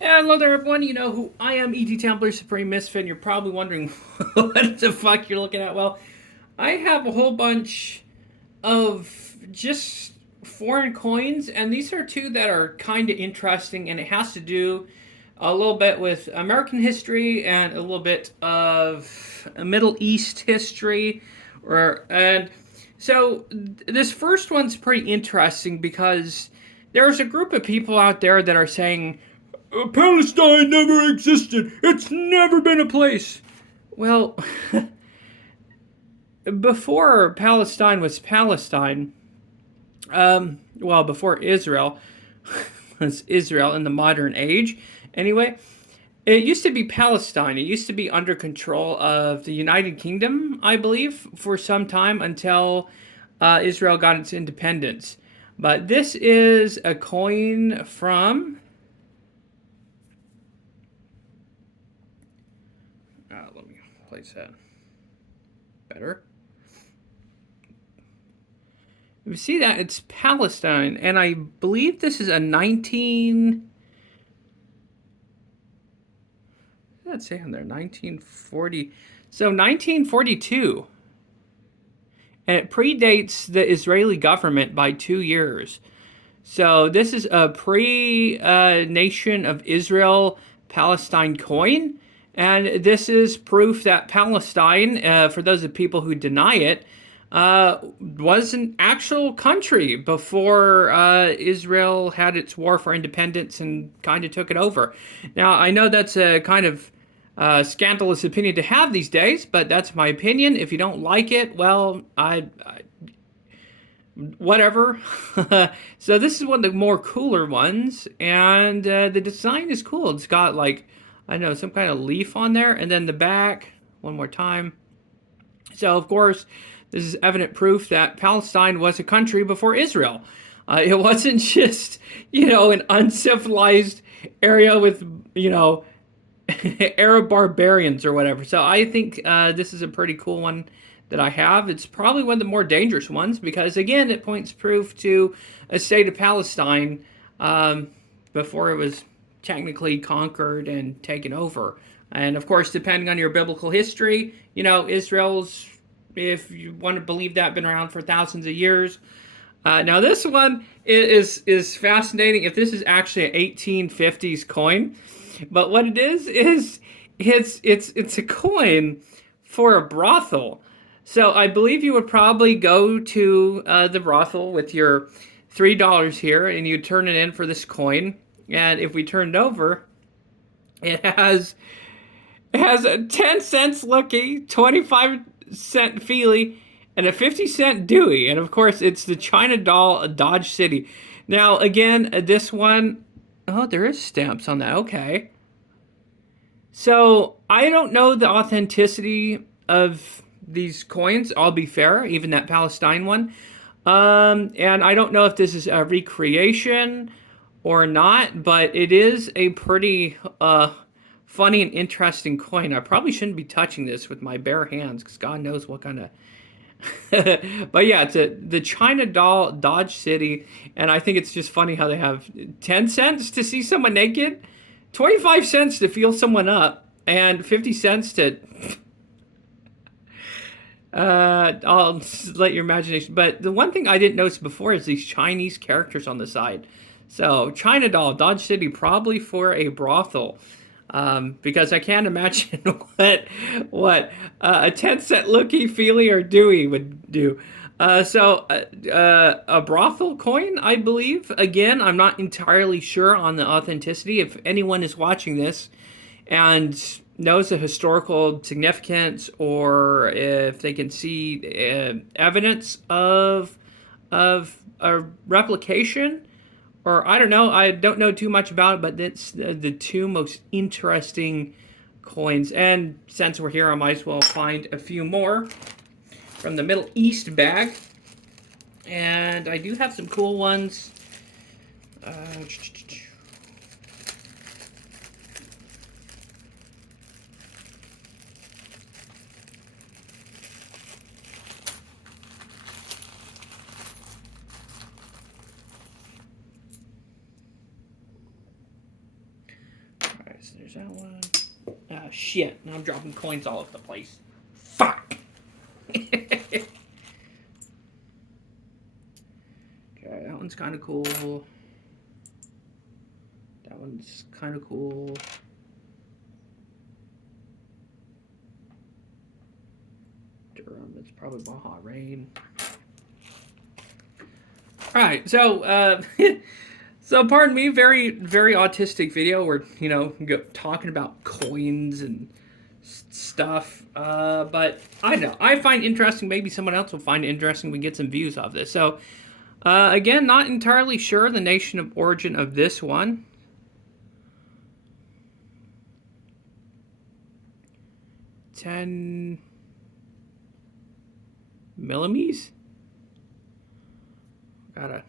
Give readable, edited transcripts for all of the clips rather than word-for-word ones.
Hello there, everyone. You know who I am, ETTemplar, Supreme Misfit, and you're probably wondering what the fuck you're looking at. Well, I have a whole bunch of just foreign coins, and these are two that are kind of interesting, and it has to do a little bit with American history and a little bit of Middle East history. And so this first one's pretty interesting because there's a group of people out there that are saying Palestine never existed. It's never been a place. Well, before Palestine was Palestine, before Israel was Israel in the modern age, anyway, it used to be Palestine. It used to be under control of the United Kingdom, I believe, for some time until Israel got its independence. But this is a coin from. Let me place that better. You see that it's Palestine, and I believe this is a 19. Let's say on there 1940. So 1942, and it predates the Israeli government by 2 years. So this is a pre-nation of Israel Palestine coin, and this is proof that Palestine, for those of people who deny it, was an actual country before Israel had its war for independence and kind of took it over. Now, I know that's a kind of scandalous opinion to have these days, but that's my opinion. If you don't like it, well, I whatever. So this is one of the more cooler ones, and the design is cool. It's got like, I don't know, some kind of leaf on there, and then the back, one more time. So of course, this is evident proof that Palestine was a country before Israel. It wasn't just, an uncivilized area with, Arab barbarians or whatever. So I think this is a pretty cool one that I have. It's probably one of the more dangerous ones because, again, it points proof to a state of Palestine before it was technically conquered and taken over. And of course, depending on your biblical history, Israel's, if you want to believe that, been around for thousands of years. Now this one is fascinating. If this is actually an 1850s coin, but what it is it's a coin for a brothel. So I believe you would probably go to the brothel with your $3 here, and you turn it in for this coin. And if we turn it over, it has a 10 cents looky, 25-cent feely, and a 50-cent Dewey. And of course, it's the China doll Dodge City. Now, again, this one, oh, there is stamps on that. Okay. So I don't know the authenticity of these coins. I'll be fair, even that Palestine one. And I don't know if this is a recreation or not, but it is a pretty funny and interesting coin. I probably shouldn't be touching this with my bare hands because God knows what kind of. But yeah, it's the China doll Dodge City, and I think it's just funny how they have 10 cents to see someone naked, 25 cents to feel someone up, and 50 cents to. I'll let your imagination. But the one thing I didn't notice before is these Chinese characters on the side. So China doll Dodge City, probably for a brothel. Because I can't imagine what a 10-cent looky, feely, or Dewey would do. A brothel coin, I believe. Again, I'm not entirely sure on the authenticity. If anyone is watching this and knows the historical significance, or if they can see evidence of a replication, or I don't know. I don't know too much about it, but it's the two most interesting coins. And since we're here, I might as well find a few more from the Middle East bag. And I do have some cool ones. So there's that one. Shit. Now I'm dropping coins all over the place. Fuck. Okay, that one's kind of cool. That one's kind of cool. Durham, it's probably Baja Rain. All right, so so pardon me, very autistic video. We're talking about coins and stuff, but I don't know. I find interesting. Maybe someone else will find it interesting. We get some views of this. So again, not entirely sure the nation of origin of this one. $10 millimeters. Gotta.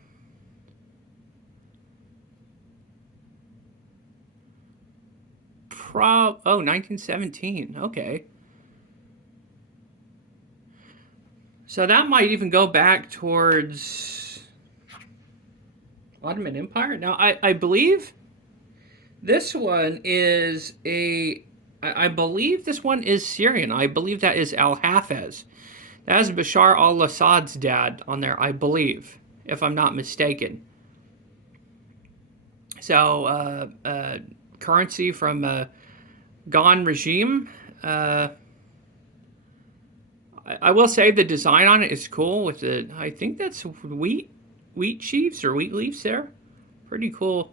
Oh, 1917. Okay. So that might even go back towards Ottoman Empire. Now, I believe this one is I believe this one is Syrian. I believe that is Al-Hafez. That is Bashar al-Assad's dad on there, I believe, if I'm not mistaken. So, currency from Gone regime. I will say the design on it is cool with the, I think that's wheat sheaves or wheat leaves there. Pretty cool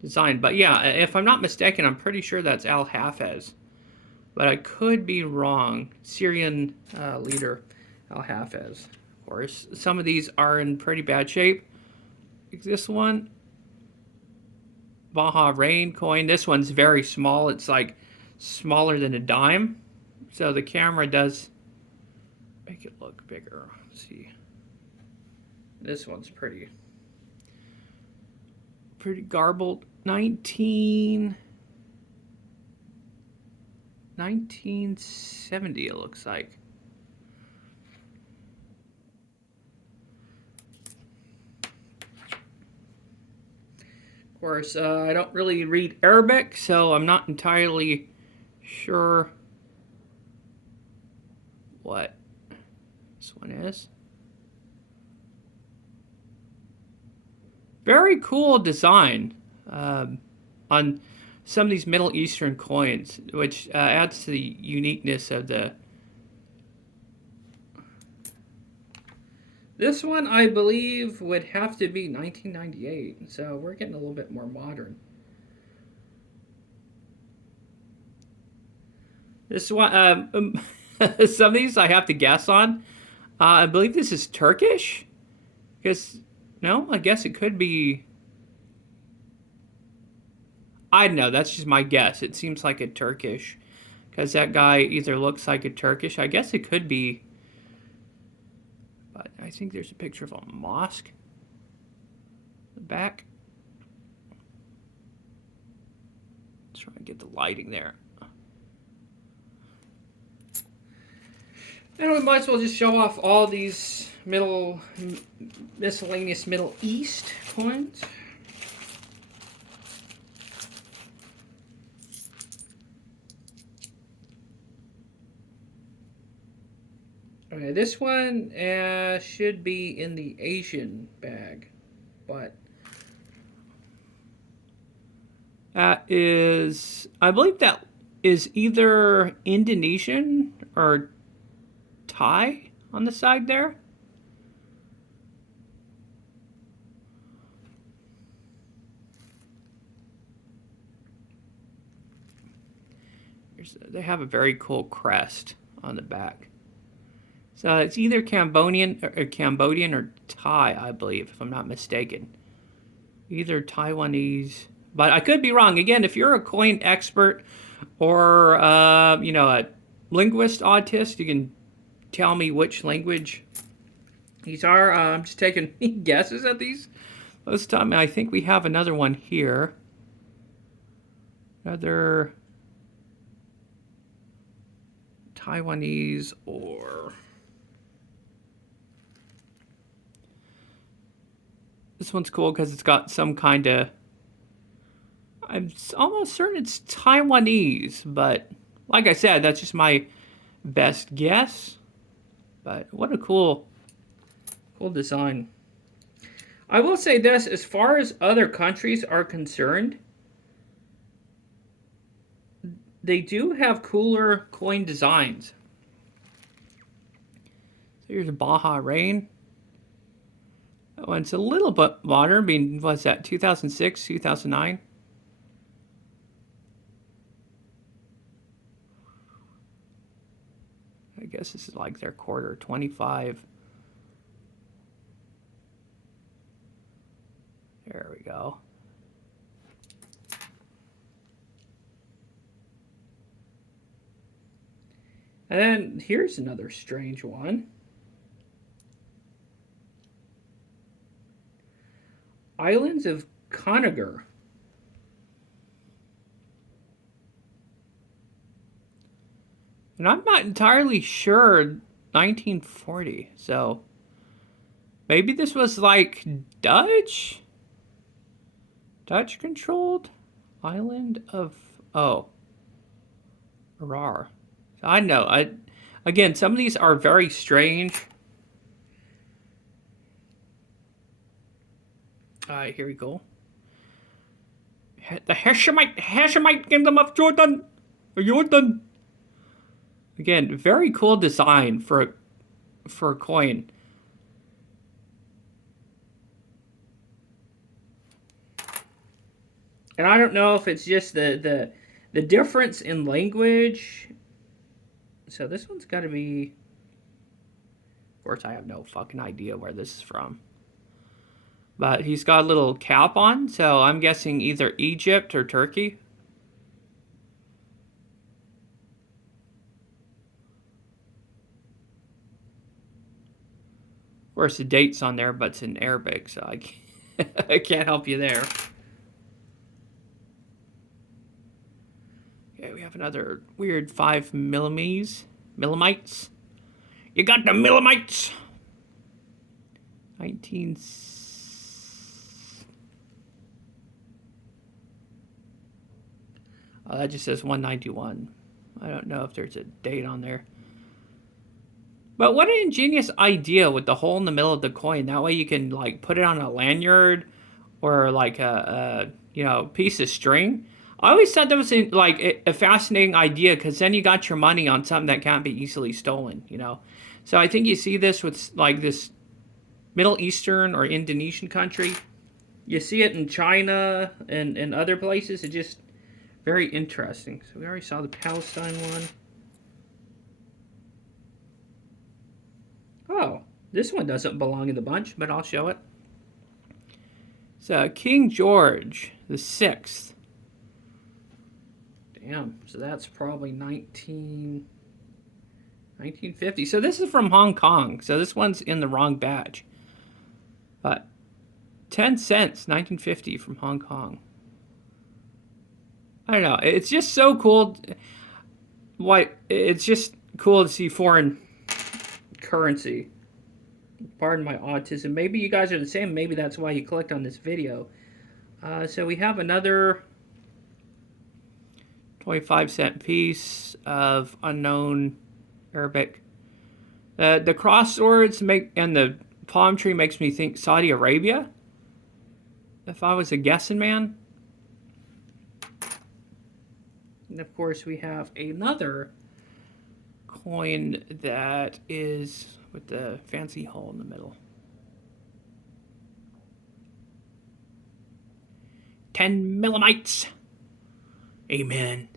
design. But yeah, if I'm not mistaken, I'm pretty sure that's Al-Hafez. But I could be wrong. Syrian leader Al-Hafez. Of course, some of these are in pretty bad shape. This one, Baja Rain coin. This one's very small. It's like smaller than a dime. So the camera does make it look bigger. Let's see. This one's pretty garbled. 1970 it looks like. Of course, I don't really read Arabic, so I'm not entirely sure what this one is. Very cool design on some of these Middle Eastern coins, which adds to the uniqueness of the... This one, I believe, would have to be 1998, so we're getting a little bit more modern. This one, some of these I have to guess on. I believe this is Turkish, because, no, I guess it could be... I don't know, that's just my guess. It seems like a Turkish, because that guy either looks like a Turkish. I guess it could be... But I think there's a picture of a mosque. The back. Let's try and get the lighting there. And we might as well just show off all these miscellaneous Middle East coins. Okay, this one should be in the Asian bag, but that is, I believe that is either Indonesian or Thai on the side there. They have a very cool crest on the back. So it's either Cambodian or Thai, I believe, if I'm not mistaken. Either Taiwanese, but I could be wrong. Again, if you're a coin expert or a linguist autist, you can tell me which language these are. I'm just taking guesses at these. This time, I think we have another one here. Another Taiwanese or... This one's cool because it's got some kind of... I'm almost certain it's Taiwanese, but like I said, that's just my best guess. But what a cool design. I will say this, as far as other countries are concerned, they do have cooler coin designs. So here's a Baja Rain. Oh, and it's a little bit modern. I mean, what's that, 2006, 2009? I guess this is like their quarter, 25. There we go. And then here's another strange one. Islands of Conager. And I'm not entirely sure 1940. So maybe this was like Dutch? Dutch controlled island of Arar. I know. Again, some of these are very strange. Alright, here we go. The Hashemite Kingdom of Jordan. Jordan. Again, very cool design for a coin. And I don't know if it's just the difference in language. So this one's got to be. Of course, I have no fucking idea where this is from. But he's got a little cap on, so I'm guessing either Egypt or Turkey. Of course, the date's on there, but it's in Arabic, so I can't help you there. Okay, we have another weird 5 millimites. You got the millimites. 19. Oh, that just says 191. I don't know if there's a date on there. But what an ingenious idea with the hole in the middle of the coin. That way you can like put it on a lanyard or like a piece of string. I always thought that was like a fascinating idea because then you got your money on something that can't be easily stolen, you know. So I think you see this with like this Middle Eastern or Indonesian country. You see it in China and other places. It just very interesting. So we already saw the Palestine one. Oh, this one doesn't belong in the bunch, but I'll show it. So King George the Sixth. Damn, so that's probably 1950. So this is from Hong Kong. So this one's in the wrong batch. But 10 cents, 1950 from Hong Kong. I don't know. It's just so cool. It's just cool to see foreign currency. Pardon my autism. Maybe you guys are the same. Maybe that's why you clicked on this video. So we have another 25-cent piece of unknown Arabic. The cross swords and the palm tree makes me think Saudi Arabia. If I was a guessing man. And of course we have another coin that is with the fancy hole in the middle. 10 millimites. Amen.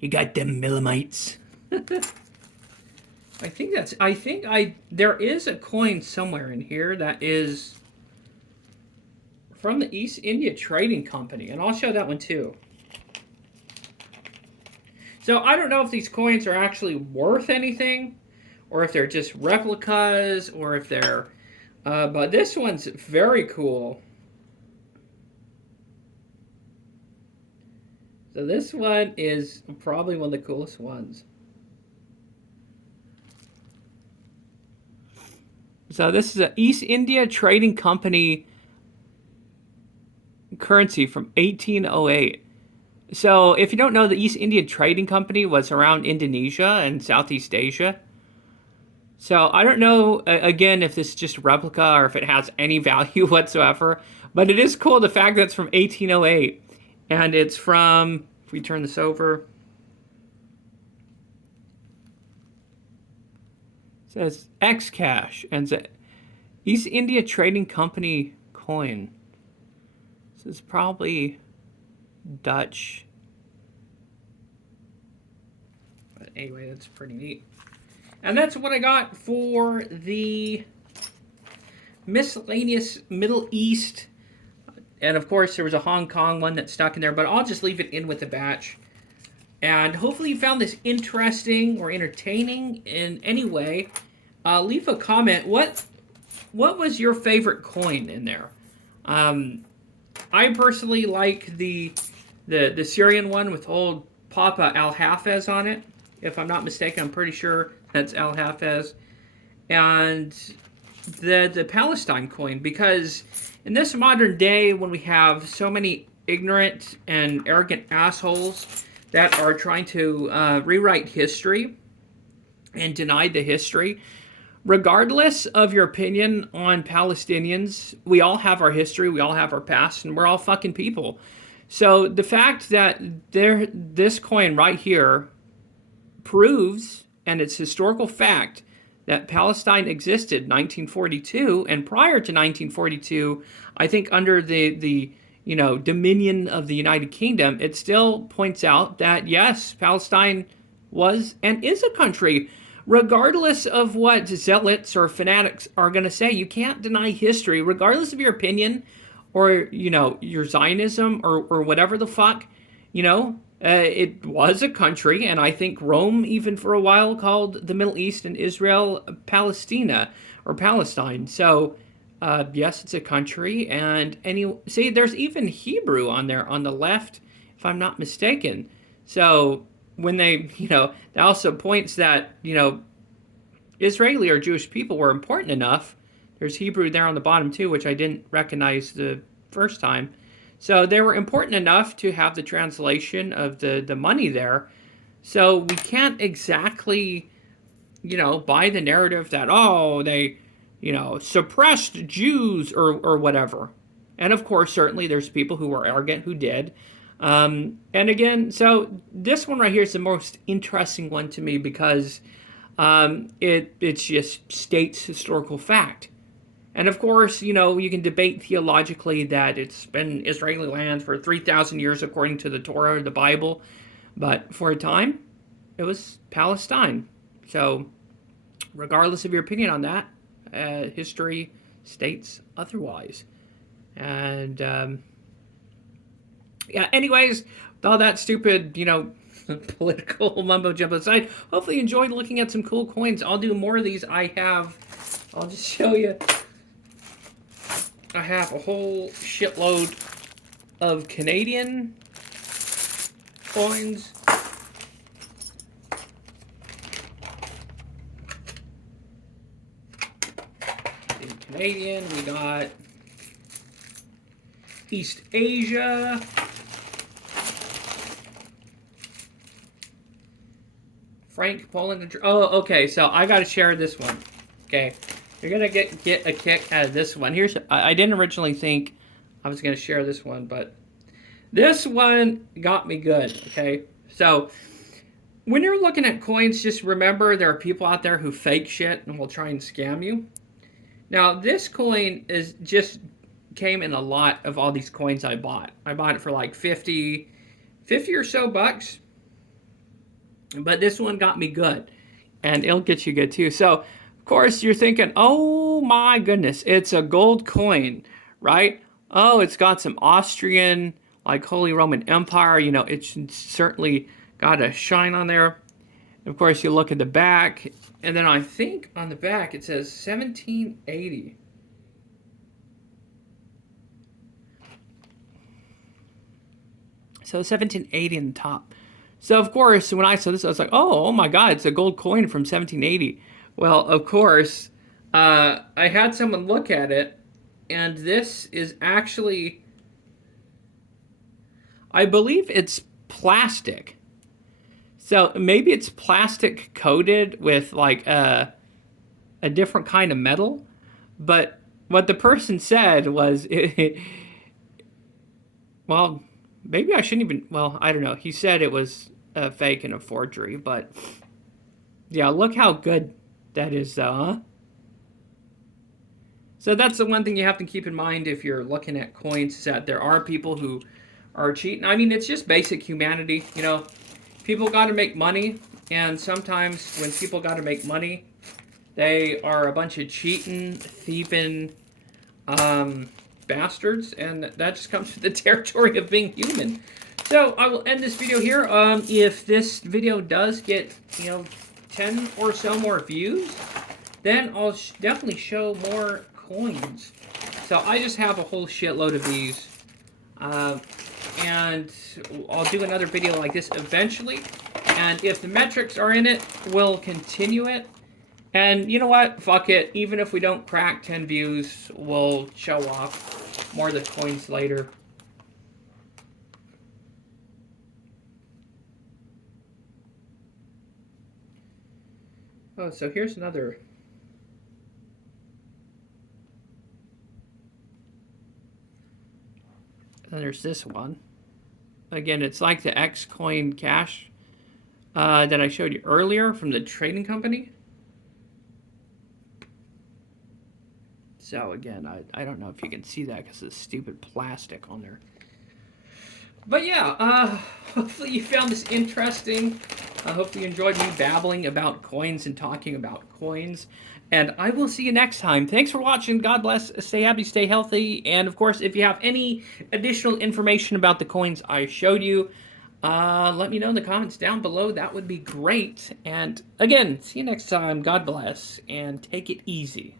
You got them millimites. There is a coin somewhere in here that is from the East India Trading Company, and I'll show that one too. So I don't know if these coins are actually worth anything, or if they're just replicas, or if they're... but this one's very cool. So this one is probably one of the coolest ones. So this is an East India Trading Company currency from 1808. So if you don't know, the East India Trading Company was around Indonesia and Southeast Asia. So I don't know, again, if this is just a replica or if it has any value whatsoever. But it is cool, the fact that it's from 1808. And it's from, if we turn this over, it says X-Cash. And it's East India Trading Company coin. This is probably Dutch. But anyway, that's pretty neat. And that's what I got for the miscellaneous Middle East. And of course, there was a Hong Kong one that's stuck in there, but I'll just leave it in with the batch. And hopefully you found this interesting or entertaining in any way. Leave a comment. What was your favorite coin in there? I personally like the Syrian one with old Papa Al-Hafez on it. If I'm not mistaken, I'm pretty sure that's Al-Hafez. And the Palestine coin, because in this modern day, when we have so many ignorant and arrogant assholes that are trying to rewrite history and deny the history, regardless of your opinion on Palestinians, we all have our history, we all have our past, and we're all fucking people. So the fact that this coin right here proves, and it's historical fact, that Palestine existed in 1942, and prior to 1942, I think under the dominion of the United Kingdom, it still points out that yes, Palestine was and is a country. Regardless of what zealots or fanatics are going to say, you can't deny history, regardless of your opinion or, your Zionism or whatever the fuck, it was a country, and I think Rome, even for a while, called the Middle East and Israel Palestina or Palestine. So, yes, it's a country, and see, there's even Hebrew on there on the left, if I'm not mistaken. So when they, that also points that, Israeli or Jewish people were important enough. There's Hebrew there on the bottom too, which I didn't recognize the first time. So they were important enough to have the translation of the money there. So we can't exactly, buy the narrative that, they, suppressed Jews or whatever. And of course, certainly there's people who were arrogant who did. And again, so this one right here is the most interesting one to me because it just states historical fact. And of course, you can debate theologically that it's been Israeli land for 3,000 years according to the Torah or the Bible. But for a time, it was Palestine. So regardless of your opinion on that, history states otherwise. And anyways, with all that stupid, political mumbo jumbo aside, hopefully you enjoyed looking at some cool coins. I'll do more of these. I'll just show you. I have a whole shitload of Canadian coins. In Canadian, we got East Asia. Frank, Poland. Oh, okay. So I got to share this one. Okay. You're going to get a kick out of this one. I didn't originally think I was going to share this one, but this one got me good, okay? So when you're looking at coins, just remember there are people out there who fake shit and will try and scam you. Now, this coin came in a lot of all these coins I bought. I bought it for like 50 or so bucks. But this one got me good. And it'll get you good too. So of course, you're thinking, oh my goodness, it's a gold coin, right? Oh, it's got some Austrian, like Holy Roman Empire, it's certainly got a shine on there. Of course, you look at the back, and then I think on the back it says 1780. So 1780 in the top. So of course, when I saw this, I was like, oh my God, it's a gold coin from 1780. Well, of course, I had someone look at it, and this is actually I believe it's plastic. So maybe it's plastic coated with like a different kind of metal. But what the person said was, well, maybe I shouldn't even. Well, I don't know. He said it was a fake and a forgery, but yeah, look how good that is, though, huh? So that's the one thing you have to keep in mind if you're looking at coins, is that there are people who are cheating. I mean, it's just basic humanity. You know, people got to make money, and sometimes when people got to make money, they are a bunch of cheating, thieving bastards, and that just comes with the territory of being human. So I will end this video here. If this video does get, 10 or so more views, then I'll definitely show more coins. So I just have a whole shitload of these. And I'll do another video like this eventually. And if the metrics are in it, we'll continue it. And you know what? Fuck it. Even if we don't crack 10 views, we'll show off more of the coins later. Oh, so here's another. And there's this one. Again, it's like the X-Coin Cash that I showed you earlier from the trading company. So again, I don't know if you can see that because of the stupid plastic on there. But yeah, hopefully you found this interesting. Hopefully you enjoyed me babbling about coins and talking about coins. And I will see you next time. Thanks for watching. God bless. Stay happy, stay healthy. And of course, if you have any additional information about the coins I showed you, let me know in the comments down below. That would be great. And again, see you next time. God bless. And take it easy.